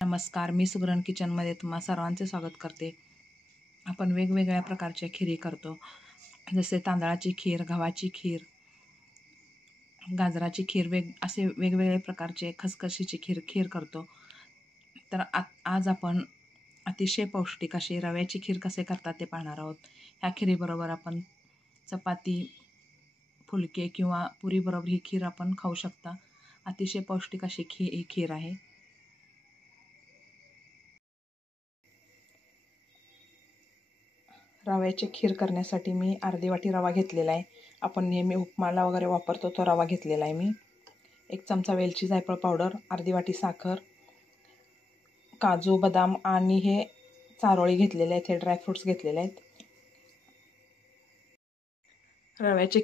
नमस्कार, मी सुगरण किचनमध्ये तुम्हा सर्वांचे स्वागत करते। आपण वेगवेगळ्या प्रकारच्या खिरी करतो, जसे तांदळाची खीर, गव्हाची खीर, गाजराची खीर, असे वेगवेगळे प्रकारचे खसखशीची खीर करतो। तर आज आपण अतिशय पौष्टिक अशी रव्याची खीर कसे करतात ते पाहणार आहोत। ह्या खिरीबरोबर आपण चपाती, फुलके किंवा पुरीबरोबर ही खीर आपण खाऊ शकता। अतिशय पौष्टिक अशी ही खीर आहे। रव्याची खीर करण्यासाठी मी अर्धी वाटी रवा घेतलेला आहे। आपण नेहमी उपमाला वगैरे वापरतो तो रवा घेतलेला आहे मी। 1 चमचा वेलची जायफळ पावडर, अर्धी वाटी साखर, काजू, बदाम आणि हे चारोळी घेतलेले आहेत, हे ड्रायफ्रुट्स घेतलेले आहेत। रव्याची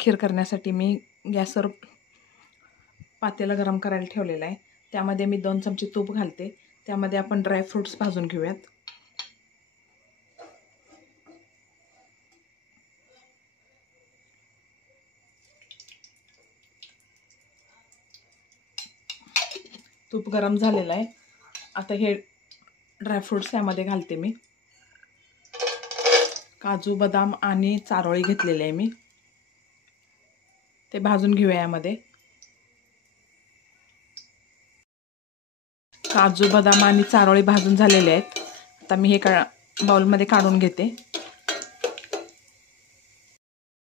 खीर करण्यासाठी मी गॅसवर पातेलं गरम करायला ठेवलेलं आहे। त्यामध्ये मी 2 चमचे तूप घालते। त्यामध्ये आपण ड्रायफ्रुट्स भाजून घेऊयात। तूप गरम झालेलं आहे। आता हे ड्रायफ्रुट्स यामध्ये घालते मी। काजू, बदाम आणि चारोळी घेतलेले आहे मी, ते भाजून घेऊया यामध्ये। काजू, बदाम आणि चारोळी भाजून झालेले आहेत। आता मी हे बाउलमध्ये काढून घेते।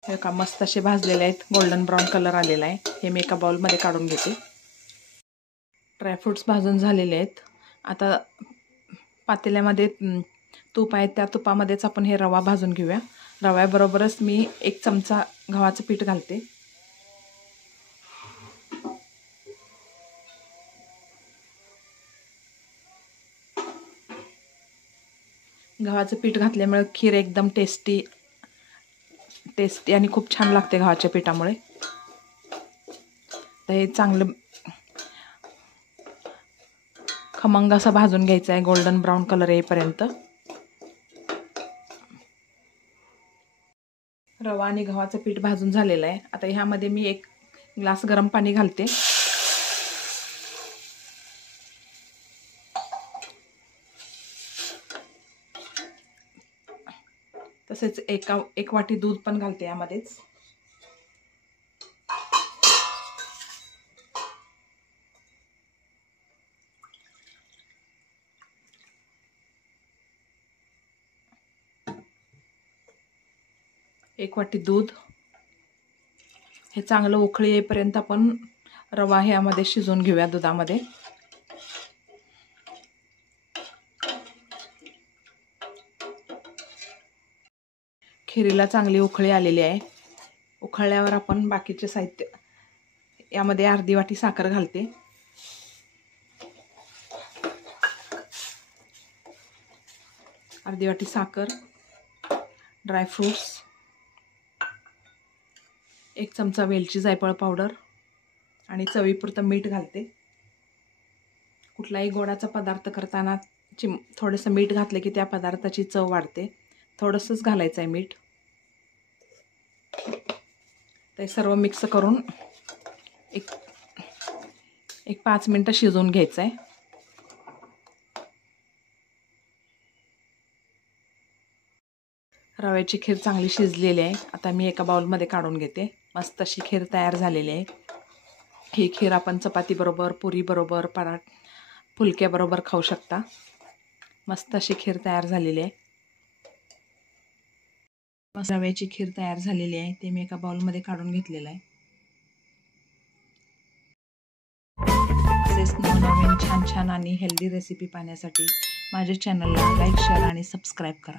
हे का मस्त असे भाजलेले आहेत, गोल्डन ब्राऊन कलर आलेला आहे। हे मी एका बाउलमध्ये काढून घेते। ड्रायफ्रुट्स भाजून झालेले आहेत। आता पातेल्यामध्ये तूप आहे, त्या तुपामध्येच आपण हे रवा भाजून घेऊया। रव्याबरोबरच मी 1 चमचा गव्हाचं पीठ घालते। गव्हाचं पीठ घातल्यामुळे खीर एकदम टेस्टी आणि खूप छान लागते गव्हाच्या पिठामुळे। तर हे चांगलं खमंग असं भाजून घ्यायचं आहे, गोल्डन ब्राऊन कलर येईपर्यंत। रवा आणि गव्हाचं पीठ भाजून झालेलं आहे। आता ह्यामध्ये मी 1 ग्लास गरम पाणी घालते। तसेच 1 वाटी दूध पण घालते यामध्येच। एक वाटी दूध, हे चांगलं उकळी येईपर्यंत आपण रवा ह्यामध्ये शिजवून घेऊया दुधामध्ये। खिरीला चांगली उकळी आलेली आहे। उकळल्यावर आपण बाकीचे साहित्य यामध्ये अर्धी वाटी साखर घालते। अर्धी वाटी साखर, ड्रायफ्रुट्स, 1 चमचा वेलची जायफळ पावडर आणि चवीपुरतं मीठ घालते। कुठलाही गोडाचा पदार्थ करताना थोडंसं मीठ घातलं की त्या पदार्थाची चव वाढते। थोडंसंच घालायचं आहे मीठ। ते सर्व मिक्स करून एक 5 मिनिटं शिजवून घ्यायचं आहे। रव्याची खीर चांगली शिजलेली आहे। आता मी एका बाउलमध्ये काढून घेते। मस्त अशी खीर तयार झालेली आहे। ही खीर आपण चपातीबरोबर, पुरीबरोबर, फुलक्याबरोबर खाऊ शकता। मस्त अशी खीर तयार झालेली आहे। रव्याची खीर तयार झालेली आहे, ते मी एका बाउलमध्ये काढून घेतलेलं आहे। तसेच नवनवीन छान आणि हेल्दी रेसिपी पाहण्यासाठी माझ्या चॅनलला लाईक, शेअर आणि सबस्क्राईब करा।